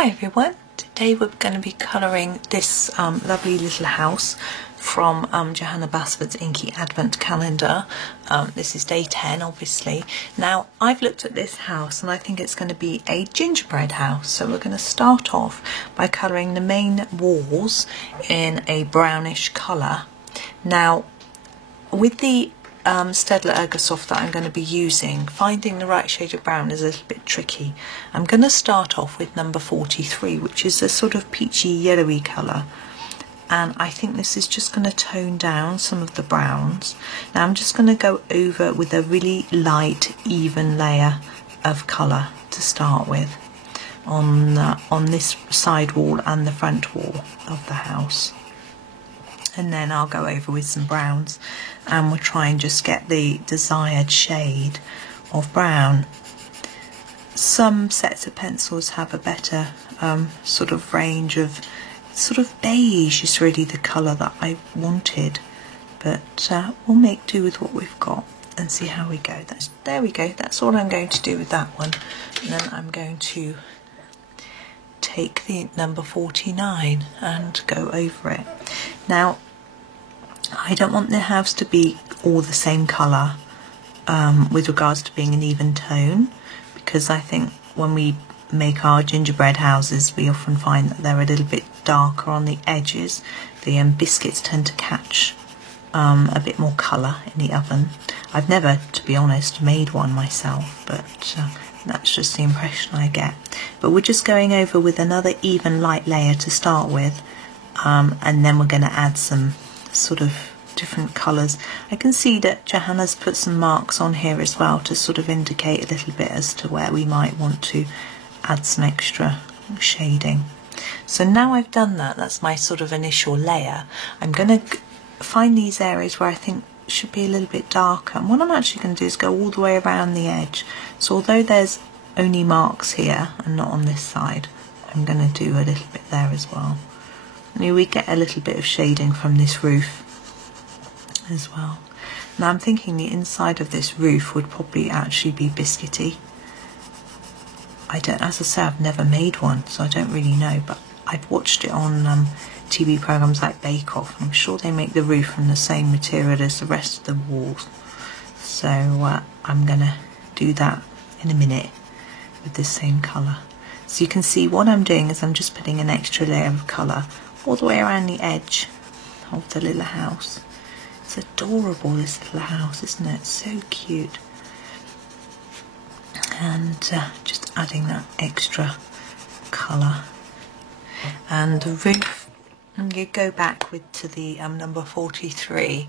Hi everyone, today we're going to be colouring this lovely little house from Johanna Basford's Inky Advent Calendar. This is day 10 obviously. Now I've looked at this house and I think it's going to be a gingerbread house, so we're going to start off by colouring the main walls in a brownish colour. Now with the Staedtler Ergosoft that I'm going to be using, finding the right shade of brown is a little bit tricky. I'm going to start off with number 43, which is a sort of peachy yellowy colour, and I think this is just going to tone down some of the browns. Now I'm just going to go over with a really light even layer of colour to start with on this side wall and the front wall of the house. And then I'll go over with some browns and we'll try and just get the desired shade of brown. Some sets of pencils have a better sort of range of sort of beige is really the colour that I wanted, but we'll make do with what we've got and see how we go. There we go, that's all I'm going to do with that one. And then I'm going to take the number 49 and go over it. Now I don't want the house to be all the same colour with regards to being an even tone, because I think when we make our gingerbread houses we often find that they're a little bit darker on the edges. The biscuits tend to catch a bit more colour in the oven. I've never, to be honest, made one myself, but that's just the impression I get. But we're just going over with another even light layer to start with, and then we're going to add some sort of different colours. I can see that Johanna's put some marks on here as well to sort of indicate a little bit as to where we might want to add some extra shading. So now I've done that, that's my sort of initial layer. I'm going to find these areas where I think should be a little bit darker, and what I'm actually going to do is go all the way around the edge. So although there's only marks here and not on this side, I'm going to do a little bit there as well. And we get a little bit of shading from this roof as well. Now I'm thinking the inside of this roof would probably actually be biscuity. As I say, I've never made one, so I don't really know, but I've watched it on TV programmes like Bake Off, and I'm sure they make the roof from the same material as the rest of the walls. So I'm going to do that in a minute with this same colour. So you can see what I'm doing is I'm just putting an extra layer of colour all the way around the edge of the little house. It's adorable, this little house, isn't it? So cute. And just adding that extra colour. And the roof, and you go back to the number 43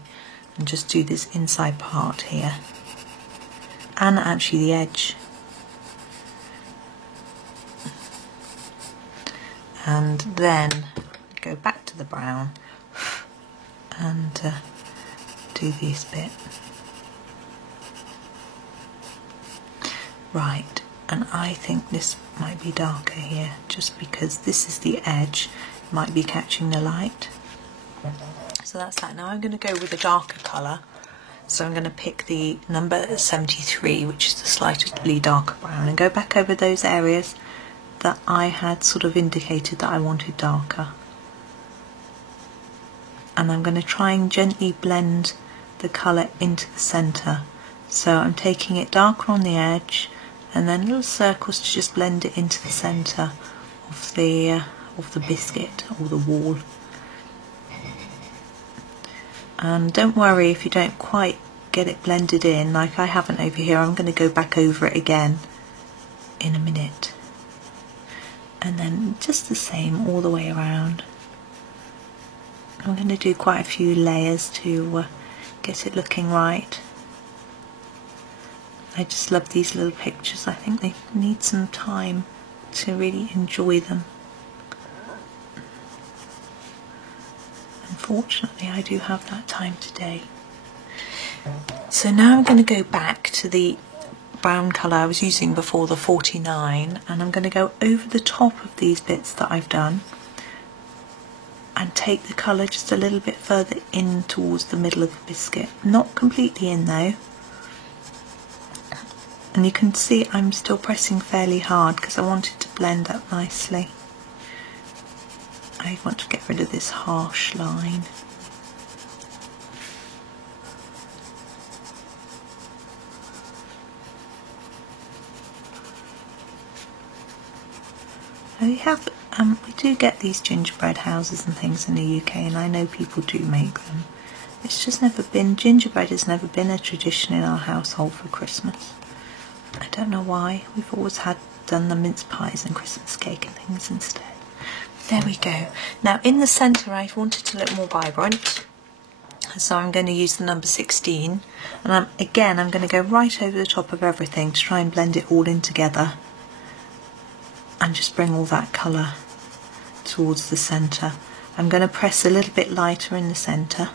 and just do this inside part here, and actually the edge. And then go back to the brown and do this bit. Right, and I think this might be darker here just because this is the edge, might be catching the light. So that's that. Now I'm going to go with a darker colour, so I'm going to pick the number 73, which is the slightly darker brown, and go back over those areas that I had sort of indicated that I wanted darker. And I'm going to try and gently blend the colour into the centre. So I'm taking it darker on the edge and then little circles to just blend it into the centre of the biscuit or the wall. And don't worry if you don't quite get it blended in like I haven't over here. I'm going to go back over it again in a minute. And then just the same all the way around. I'm going to do quite a few layers to get it looking right. I just love these little pictures. I think they need some time to really enjoy them. Unfortunately, I do have that time today. So now I'm going to go back to the brown colour I was using before, the 49, and I'm going to go over the top of these bits that I've done and take the colour just a little bit further in towards the middle of the biscuit. Not completely in though. And you can see I'm still pressing fairly hard because I want it to blend up nicely. I want to get rid of this harsh line. We do get these gingerbread houses and things in the UK, and I know people do make them. It's just never been, gingerbread has never been a tradition in our household for Christmas. I don't know why. We've always done the mince pies and Christmas cake and things instead. There we go. Now in the centre I wanted to look more vibrant, so I'm going to use the number 16, and I'm going to go right over the top of everything to try and blend it all in together and just bring all that colour towards the centre. I'm going to press a little bit lighter in the centre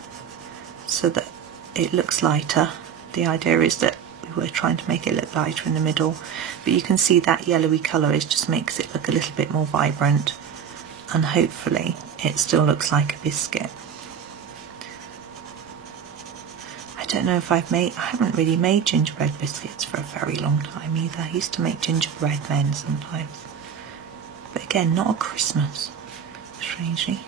so that it looks lighter. The idea is that we're trying to make it look lighter in the middle, but you can see that yellowy colour just makes it look a little bit more vibrant, and hopefully it still looks like a biscuit. I don't know if I haven't really made gingerbread biscuits for a very long time either. I used to make gingerbread men sometimes, but again, not at Christmas, strangely.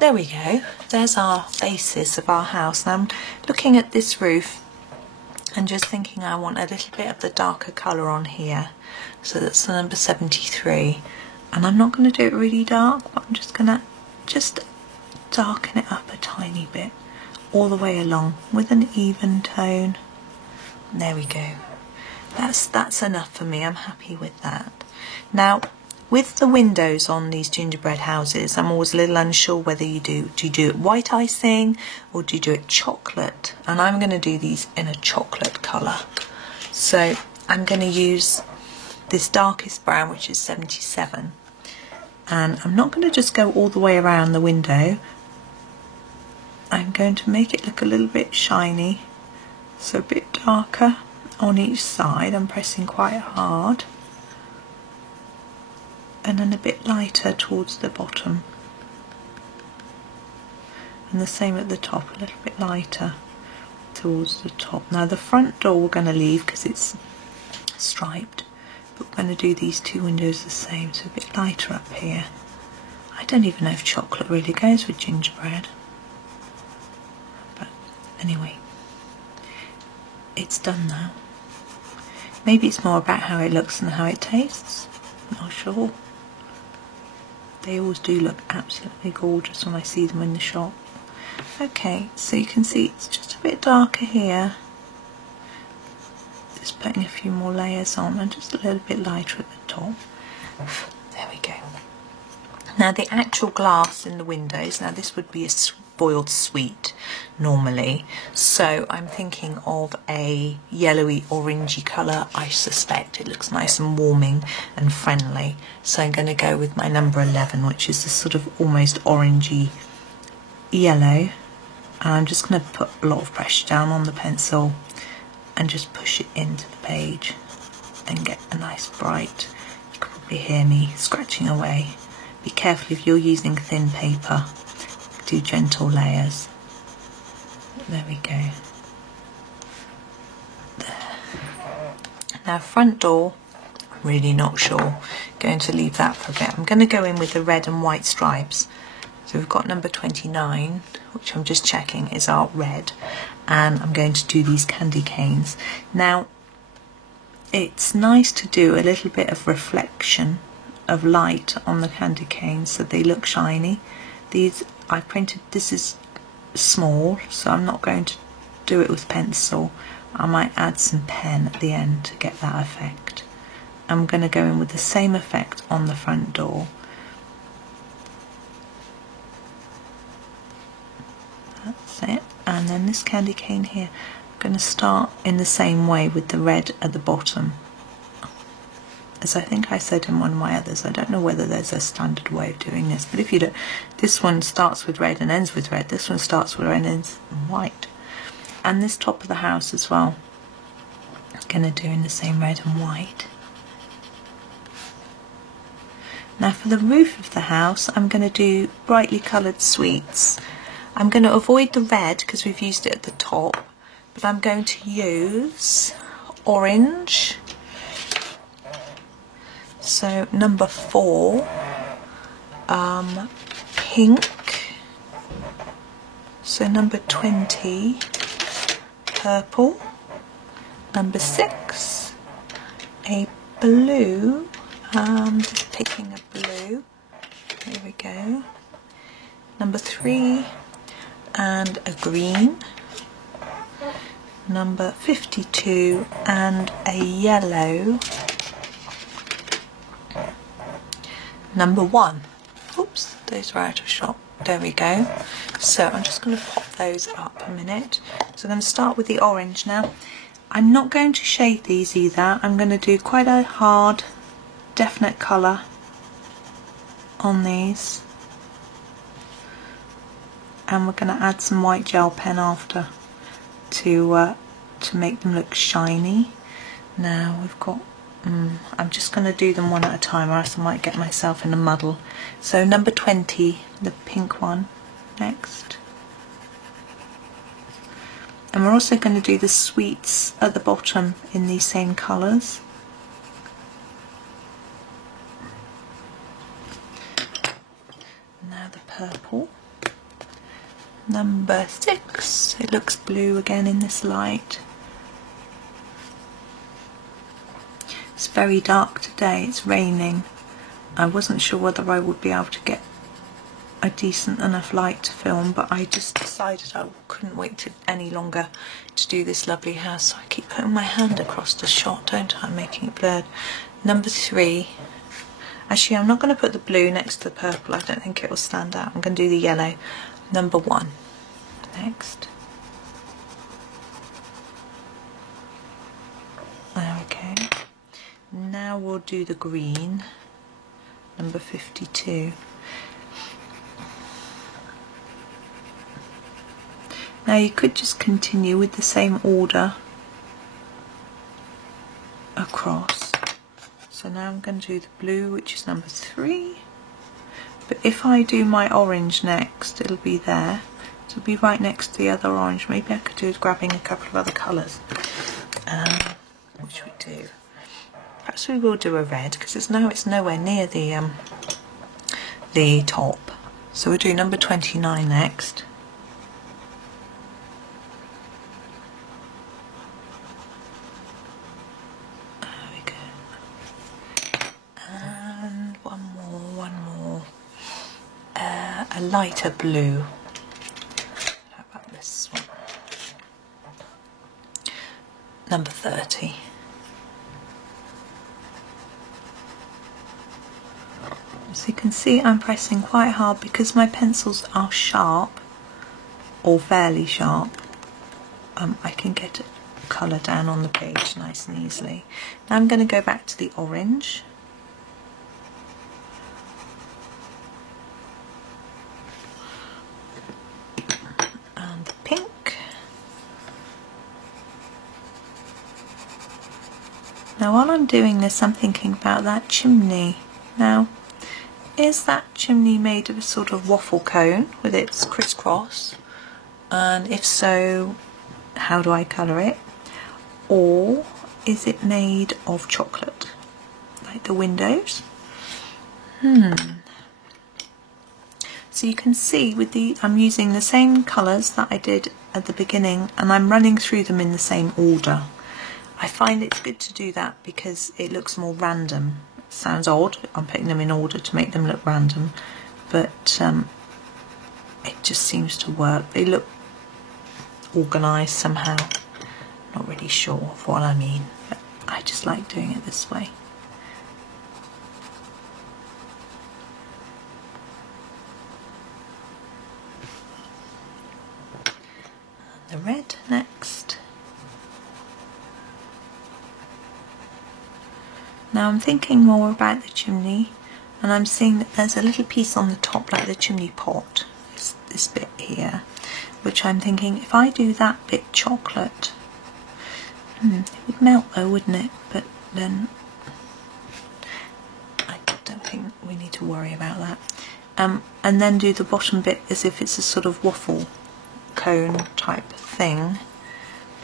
There we go, there's our basis of our house. Now I'm looking at this roof and just thinking I want a little bit of the darker colour on here, so that's the number 73, and I'm not going to do it really dark, but I'm just going to darken it up a tiny bit all the way along with an even tone. There we go, that's enough for me. I'm happy with that. Now with the windows on these gingerbread houses, I'm always a little unsure whether you do it white icing or do you do it chocolate, and I'm going to do these in a chocolate colour. So I'm going to use this darkest brown, which is 77, and I'm not going to just go all the way around the window. I'm going to make it look a little bit shiny, so a bit darker on each side. I'm pressing quite hard, and then a bit lighter towards the bottom, and the same at the top, a little bit lighter towards the top. Now the front door we're going to leave because it's striped, but we're going to do these two windows the same, so a bit lighter up here. I don't even know if chocolate really goes with gingerbread, but anyway, it's done now. Maybe it's more about how it looks than how it tastes, not sure. They always do look absolutely gorgeous when I see them in the shop. Okay, so you can see it's just a bit darker here. Just putting a few more layers on and just a little bit lighter at the top. There we go. Now the actual glass in the windows, now this would be a boiled sweet normally, so I'm thinking of a yellowy orangey colour. I suspect it looks nice and warming and friendly, so I'm going to go with my number 11, which is this sort of almost orangey yellow, and I'm just going to put a lot of pressure down on the pencil and just push it into the page and get a nice bright. You can probably hear me scratching away. Be careful if you're using thin paper, do gentle layers. There we go. There. Now front door, I'm really not sure. Going to leave that for a bit. I'm going to go in with the red and white stripes. So we've got number 29, which I'm just checking is our red, and I'm going to do these candy canes. Now it's nice to do a little bit of reflection of light on the candy canes so they look shiny. These I printed, this is small, so I'm not going to do it with pencil. I might add some pen at the end to get that effect. I'm going to go in with the same effect on the front door. That's it. And then this candy cane here, I'm going to start in the same way with the red at the bottom. As I think I said in one of my others, I don't know whether there's a standard way of doing this, but if you do, this one starts with red and ends with red, this one starts with red and ends with white. And this top of the house as well, I'm going to do in the same red and white. Now for the roof of the house, I'm going to do brightly coloured sweets. I'm going to avoid the red because we've used it at the top, but I'm going to use orange. So number 4, pink, so number 20, purple, number 6, a blue, just picking a blue, there we go, number 3, and a green, number 52, and a yellow, number 1. Oops, those are out of shot. There we go. So I'm just going to pop those up a minute. So I'm going to start with the orange now. I'm not going to shade these either. I'm going to do quite a hard, definite colour on these. And we're going to add some white gel pen after to make them look shiny. Now we've got, I'm just going to do them one at a time or else I might get myself in a muddle. So number 20, the pink one, next. And we're also going to do the sweets at the bottom in these same colours. Now the purple. Number 6, it looks blue again in this light. It's very dark today, it's raining. I wasn't sure whether I would be able to get a decent enough light to film, but I just decided I couldn't wait any longer to do this lovely house, so I keep putting my hand across the shot, don't I, making it blurred. Number 3, actually I'm not going to put the blue next to the purple, I don't think it will stand out. I'm going to do the yellow. Number 1, next. There we go. Now we'll do the green, number 52. Now you could just continue with the same order across. So now I'm going to do the blue, which is number 3. But if I do my orange next, it'll be there. So it'll be right next to the other orange. Maybe I could do is grabbing a couple of other colours, which we do. Perhaps we will do a red because it's nowhere near the top. So we'll do number 29 next. There we go. And one more. A lighter blue. How about this one? Number 30. So you can see I'm pressing quite hard because my pencils are sharp, or fairly sharp. I can get colour down on the page nice and easily. Now I'm going to go back to the orange. And the pink. Now while I'm doing this, I'm thinking about that chimney. Now, is that chimney made of a sort of waffle cone with its crisscross? And if so, how do I colour it? Or is it made of chocolate, like the windows? So you can see with I'm using the same colours that I did at the beginning, and I'm running through them in the same order. I find it's good to do that because it looks more random. It sounds odd, I'm putting them in order to make them look random, but it just seems to work. They look organised somehow. Not really sure of what I mean, but I just like doing it this way. The red next. Now I'm thinking more about the chimney, and I'm seeing that there's a little piece on the top like the chimney pot, this bit here, which I'm thinking if I do that bit chocolate, it would melt though, wouldn't it? But then I don't think we need to worry about that. And then do the bottom bit as if it's a sort of waffle cone type thing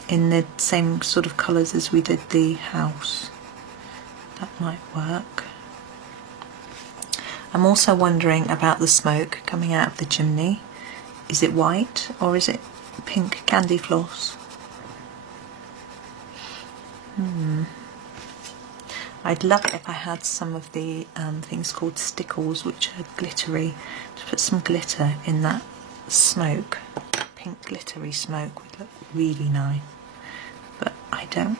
in the same sort of colours as we did the house. That might work. I'm also wondering about the smoke coming out of the chimney. Is it white or is it pink candy floss? I'd love it if I had some of the things called stickles, which are glittery, to put some glitter in that smoke. Pink glittery smoke would look really nice. But I don't.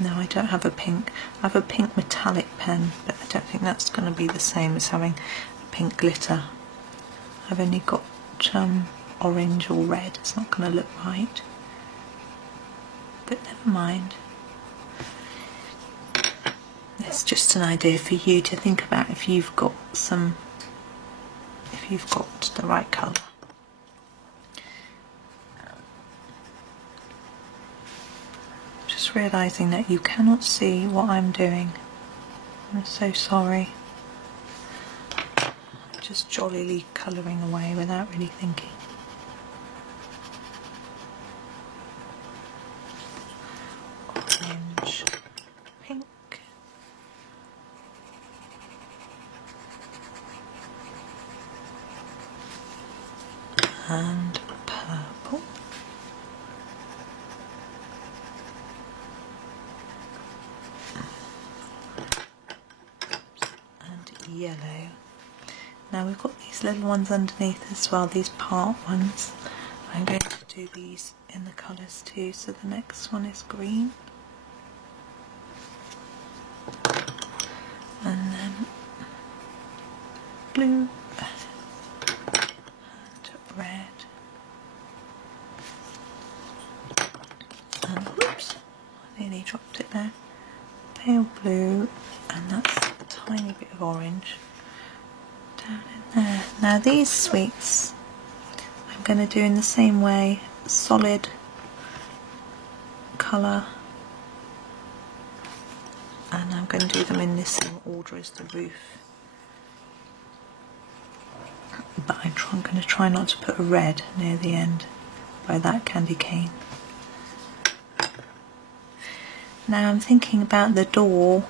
No, I don't have a pink. I have a pink metallic pen, but I don't think that's going to be the same as having a pink glitter. I've only got orange or red. It's not going to look right. But never mind. It's just an idea for you to think about if you've got the right colour. Just realising that you cannot see what I'm doing. I'm so sorry. I'm just jollily colouring away without really thinking. Orange, pink. And purple. And yellow. Now we've got these little ones underneath as well, these part ones. I'm going to do these in the colours too, so the next one is green. And then blue. Red, and whoops, I nearly dropped it there, pale blue, and that's a tiny bit of orange down in there. Now these sweets I'm going to do in the same way, solid colour, and I'm going to do them in the same order as the roof. But I'm going to try not to put a red near the end by that candy cane. Now I'm thinking about the door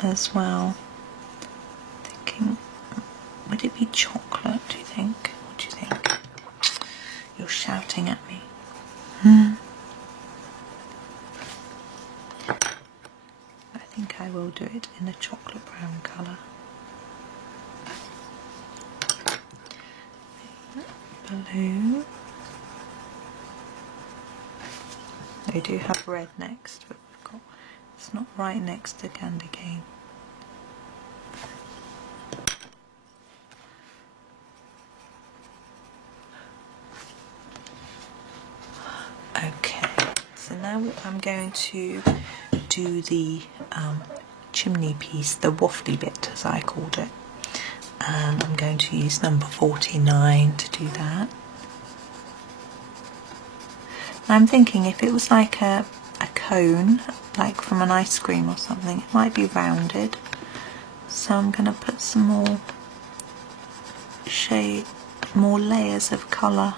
as well. Thinking, would it be chocolate, do you think? What do you think? You're shouting at me. I think I will do it in a chocolate brown colour. Blue. They do have red next, but it's not right next to candy cane. Okay, so now I'm going to do the chimney piece, the waffly bit as I called it. And I'm going to use number 49 to do that. I'm thinking if it was like a cone, like from an ice cream or something, it might be rounded. So I'm going to put some more layers of colour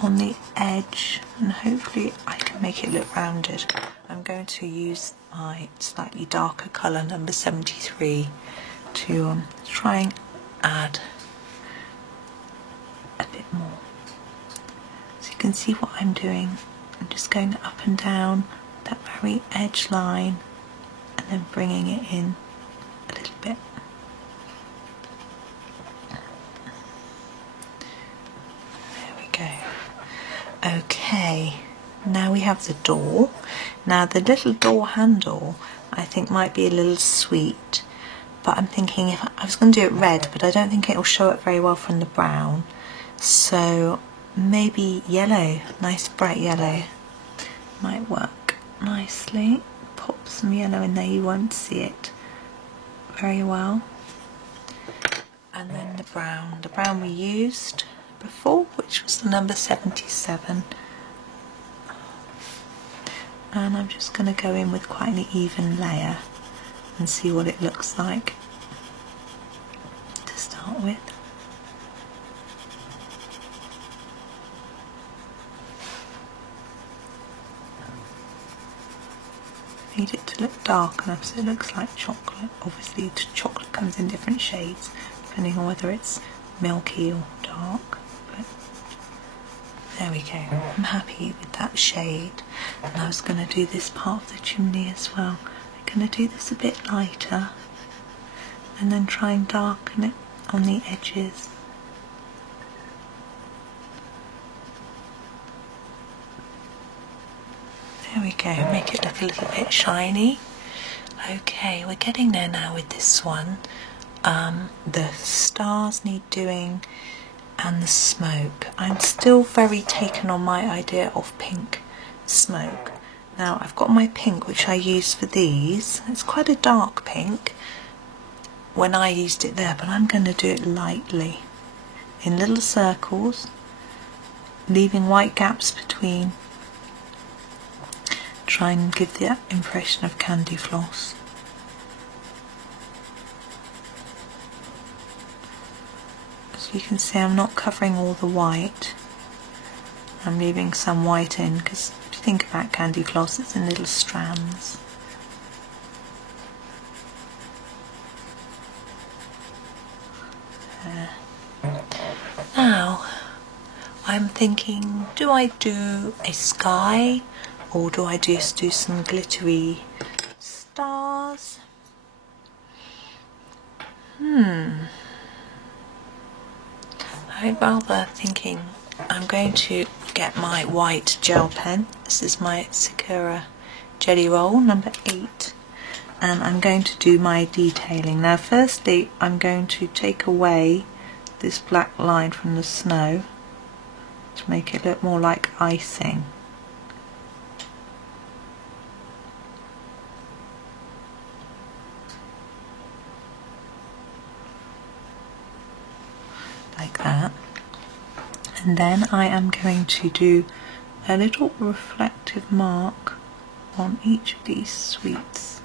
on the edge, and hopefully I can make it look rounded. I'm going to use my slightly darker colour, number 73, to try and add a bit more. So you can see what I'm doing. I'm just going up and down that very edge line and then bringing it in a little bit. There we go. Okay, now we have the door. Now the little door handle I think might be a little sweet, but I'm thinking if I was going to do it red, but I don't think it will show up very well from the brown, so maybe yellow, nice bright yellow might work nicely. Pop some yellow in there, you won't see it very well. And then the brown we used before, which was the number 77. And I'm just going to go in with quite an even layer and see what it looks like to start with. need it to look dark enough so it looks like chocolate. Obviously chocolate comes in different shades depending on whether it's milky or dark, but there we go. I'm happy with that shade. And I was going to do this part of the chimney as well. I'm going to do this a bit lighter and then try and darken it on the edges. There we go, make it look a little bit shiny. Okay, we're getting there now with this one. The stars need doing and the smoke. I'm still very taken on my idea of pink smoke. Now I've got my pink which I use for these. It's quite a dark pink when I used it there, but I'm going to do it lightly in little circles, leaving white gaps between. Try and give the impression of candy floss. As you can see, I'm not covering all the white. I'm leaving some white in because if you think about candy floss, it's in little strands. There. Now, I'm thinking, do I do a sky or do I just do some glittery stars? I'm rather thinking I'm going to get my white gel pen. This is my Sakura Jelly Roll number 8, and I'm going to do my detailing. Now firstly I'm going to take away this black line from the snow to make it look more like icing. Like that. And then I am going to do a little reflective mark on each of these sweets.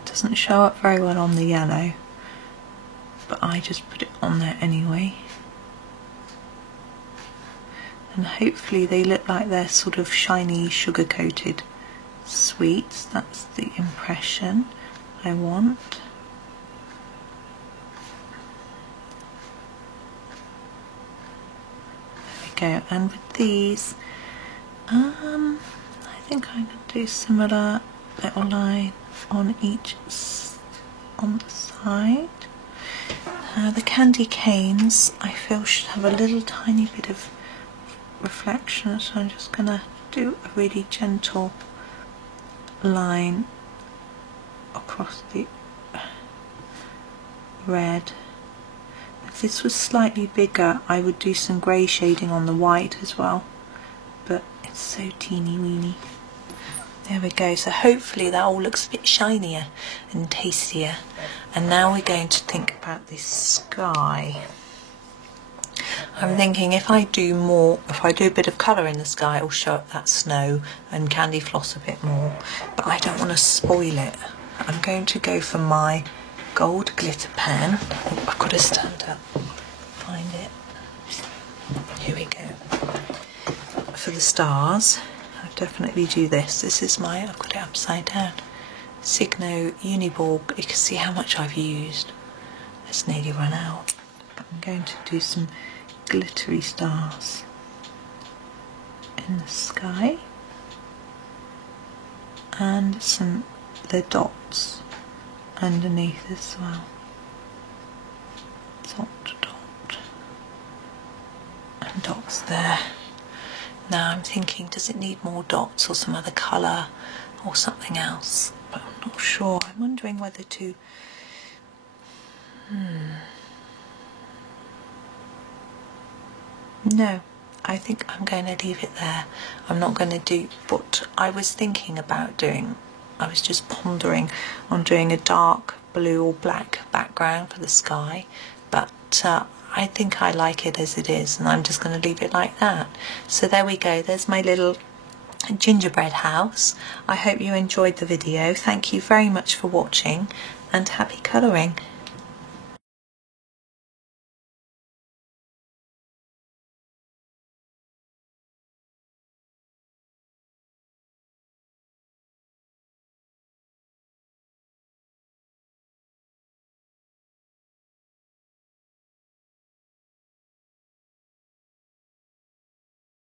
It doesn't show up very well on the yellow, but I just put it on there anyway. And hopefully they look like they're sort of shiny sugar coated sweets. That's the impression I want. And with these, I think I'm going to do similar little line on each on the side. The candy canes I feel should have a little tiny bit of reflection, so I'm just going to do a really gentle line across the red. If this was slightly bigger I would do some grey shading on the white as well, but it's so teeny weeny. There we go, so hopefully that all looks a bit shinier and tastier. And now we're going to think about this sky. I'm thinking if I do a bit of colour in the sky, it will show up that snow and candy floss a bit more, but I don't want to spoil it. I'm going to go for my gold glitter pen. Oh, I've got to stand up, find it. Here we go. For the stars, I'll definitely do this. This is my, I've got it upside down, Signo Uniborg. You can see how much I've used. It's nearly run out. But I'm going to do some glittery stars in the sky and the dots underneath as well. Dot and dots there. Now I'm thinking, does it need more dots or some other colour or something else? But I'm not sure. I'm wondering whether to No, I think I'm going to leave it there. I'm not going to do what I was thinking about doing. I was just pondering on doing a dark blue or black background for the sky, but I think I like it as it is, and I'm just going to leave it like that. So there we go, there's my little gingerbread house. I hope you enjoyed the video. Thank you very much for watching, and happy colouring.